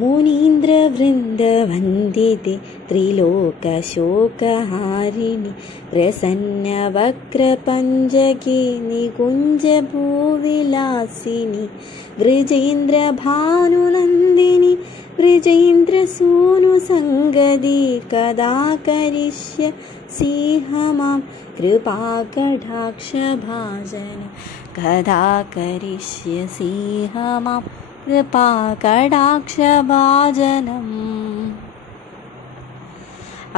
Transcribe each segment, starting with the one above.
मुनीन्द्रवृन्दवन्दिते त्रिलोकशोकहारिणि प्रसन्नवक्रपञ्जके निकुञ्जभूविलासिनि वृजेन्द्रभानुनन्दिनि वृजेन्द्रसूनुसङ्गदि कदा करिष्यसि मां कृपाकटाक्षभाजन कदा करिष्यसि मां कृपाकटाक्षभाजनम्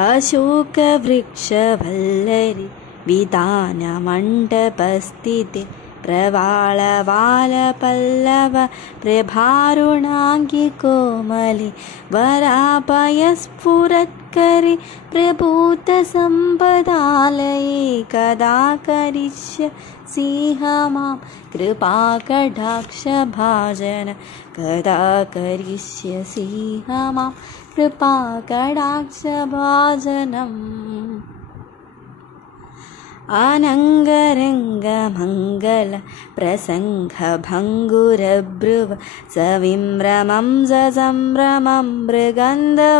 अशोकवृक्षवल्लरि वितानमण्डपस्थिते प्रवालवालपल्लव प्रभारुणाङ्गि कोमले वराभयस्फुरत्करे प्रभूतसम्पदालये कदा करिष्यसि मां कृपाकटाक्षभाजन कदा करिष्यसि मां कृपाकटाक्षभाजनम् अनङ्गरङ्गमङ्गल प्रसङ्गभङ्गुरभ्रुव सविम्रमं ससम्भ्रमं मृगन्धवानपाडने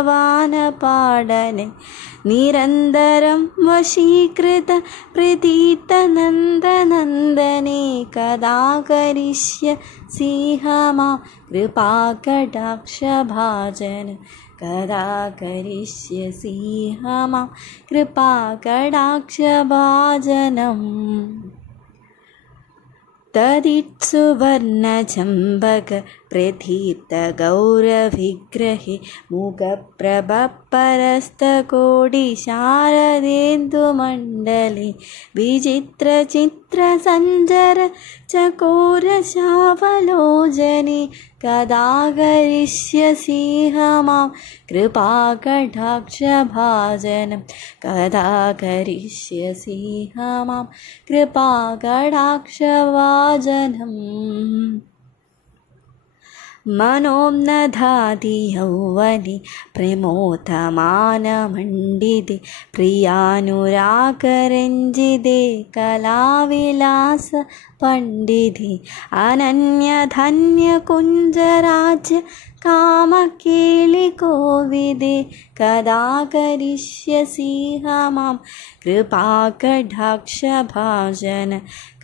निरन्तरं वशीकृत प्रतीतनन्दनन्दने कदा करिष्यसि मां कृपाकटाक्षभाजन कदा करिष्यसि मां कृपाकटाक्षभाजनम् तदित्सुवर्णचम्बक प्रथितगौरविग्रहे मुखप्रभपरस्तकोटिशारदेन्दुमण्डले विचित्रचित्रसञ्जर चकोरशावलोचने कदा करिष्यसि मां कृपाकटाक्षभाजन कदा करिष्यसि मां कृपाकटाक्षभाजनम् मनोन्नधाति यौवने प्रमोदमानमण्डिते प्रियानुरागरञ्जिते कलाविलास पण्डिते अनन्यधन्यकुञ्जराज्य कामकेलिकोविदे कदा करिष्यसि मां कृपाकटाक्षभाजन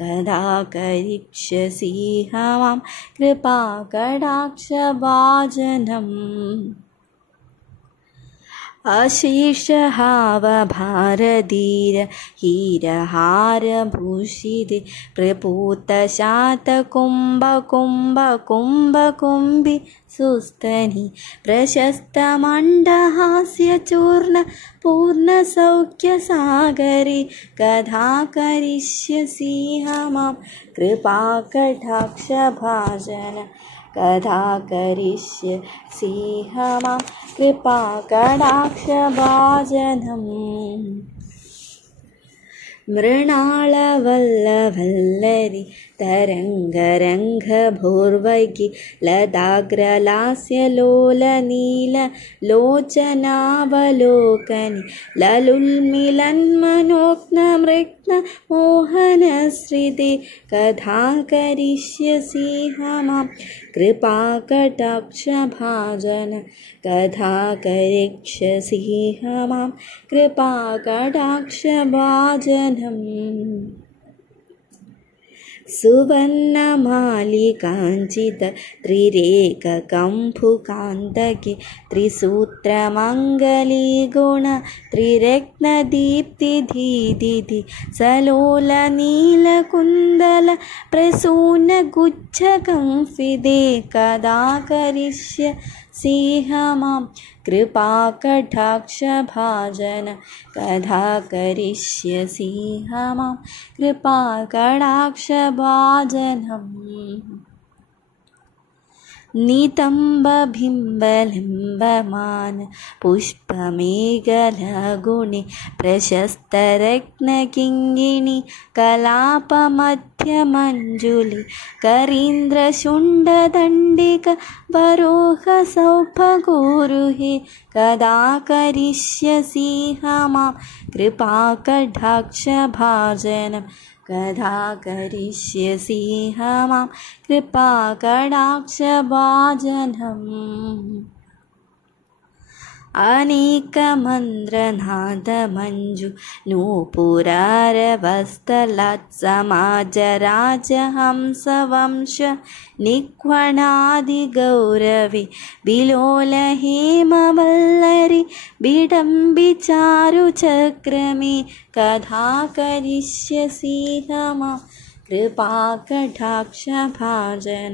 कदा करिष्यसि मां कृपाकटाक्षभाजनम् अशेषहावभारधीर हीरहारभूषिते प्रपूतशातकुम्भकुम्भकुम्भकुम्भि सुस्तनि प्रशस्तमण्डहास्यचूर्ण पूर्णसौख्यसागरे कदा करिष्यसि मां कृपाकटाक्षभाजन कदा करिष्यसि मां कृपाकटाक्षभाजनम् मृणालवल्लवल्लरि तरङ्गरङ्गभूर्वैकि लदाग्रलास्यलोलनीललोचनावलोकनि ललुल्मिलन्मनोज्ञमृग्न मोहनश्रिते कदा करिष्यसि मां कृपाकटाक्षभाजन कदा करिष्यसि मां कृपाकटाक्षभाजनम् सुवर्णमालिकाञ्चित त्रिरेककम्फुकान्तके त्रिसूत्रमङ्गलीगुण त्रिरत्नदीप्तिधीदिति सलोलनीलकुन्दल प्रसूनगुच्छकंफिदे कदा करिष्यसि मां कृपाकटाक्षभाजन कदा करिष्यसि मां कृपाकटाक्षभाजनम् नितम्बबिम्बलिम्बमान पुष्पमेखलगुणे प्रशस्तरत्नकिङ्गिणी कलापमध्यमञ्जुले करीन्द्रशुण्डदण्डिक वरोहसौभगोरुहे कदा करिष्यसि मां कृपाकटाक्षभाजन कदा करिष्यसि मां कृपाकटाक्षभाजनम्। अनेकमन्त्रनादमञ्जु नूपुरारवस्तलत्समाजराजहंसवंश निक्वणादिगौरवि बिलोलहेमवल्लरि बिडम्बिचारुचक्रमे कदा करिष्यसि मां कृपाकटाक्षभाजन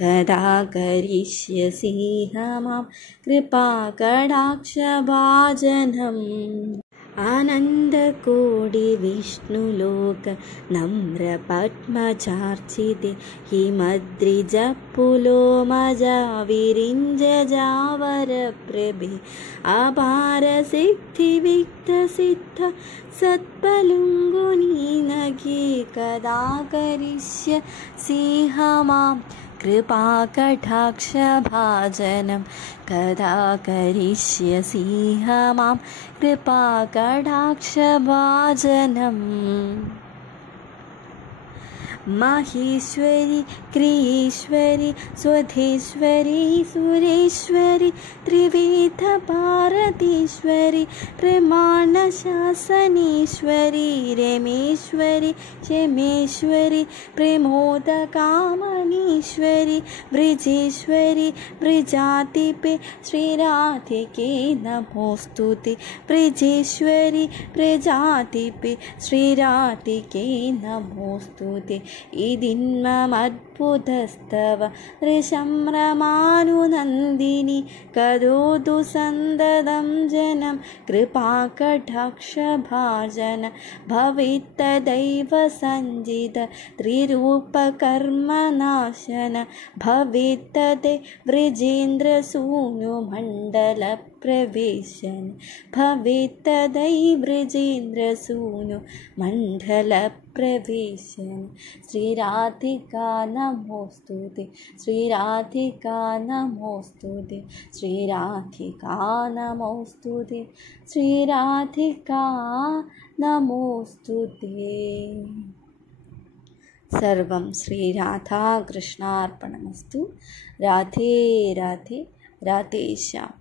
कदा करिष्यसि मां कृपाकटाक्षभाजनम् आनन्दकोटिविष्णुलोक नम्रपद्मचार्चिते हिमद्रिजपुलोमजाविरिञ्जजावरप्रभे अपारसिद्धिविक्तसिद्ध सत्पलुङ्गुनीनगे कदा करिष्यसि मां कृपाकटाक्षभाजनं कदा करिष्यसि मां कृपाकटाक्षभाजनम् माहेश्वरि क्रियेश्वरि स्वधेश्वरि सुरेश्वरि त्रिविधभारतीश्वरि प्रमाणशासनेश्वरि रमेश्वरि क्षेमेश्वरि प्रमोदकामनीश्वरि ब्रजेश्वरि ब्रजातिपे श्रीराधिके नमोस्तुते ब्रजेश्वरि प्रजातिपे श्रीराधिके नमोस्तुते इदिन्मद्भुतस्तव ऋषम्रमानुनन्दिनि करोतु सन्ददं जनं कृपाकटाक्षभाजन भवेत्तदैव सञ्जित त्रिरूपकर्मनाशन भवेत्तदे व्रजेन्द्रसूनुमण्डलप्रवेशन भवेत्तदै व्रजेन्द्रसूनुमण्डलप्रवेशन श्रीराधिका नमोस्तुते श्रीराधिका नमोस्तुते श्रीराधिका नमोस्तुते श्रीराधिका नमोस्तुते। सर्वं श्रीराधाकृष्णार्पणमस्तु। राधे राधे राधेश्याम।